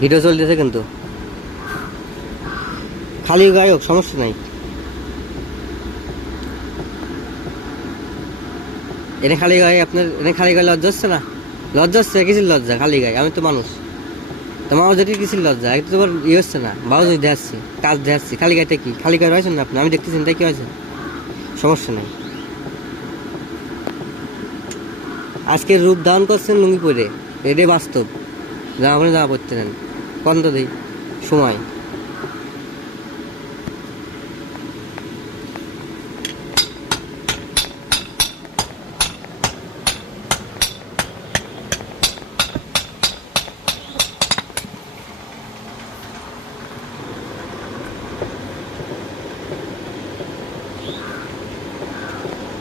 Video চলতেছে কিন্তু খালি গায়ে হোক সমস্যা নাই। এনে খালি গায়ে আপনার এনে খালি গায়ে লজ্জা হচ্ছে না? লজ্জা হচ্ছে কিসের লজ্জা? খালি গায়ে আমি তো মানুষ, তোমার যদি কিসের লজ্জা? একটু তোমার ইয়ে হচ্ছে না? বাবু যদি দেখাচ্ছি কাজ দেখাচ্ছি খালি গায়েতে কি খালি গায়ে রয়েছেন না আপনি? আমি দেখতেছি তাই কি হয়েছে? সমস্যা নেই। আজকে রূপ ধারণ করছেন লুঙ্গি পরে, এটাই বাস্তব। জামা পরে জামা পরতে নেন কন্ত দিই সময়।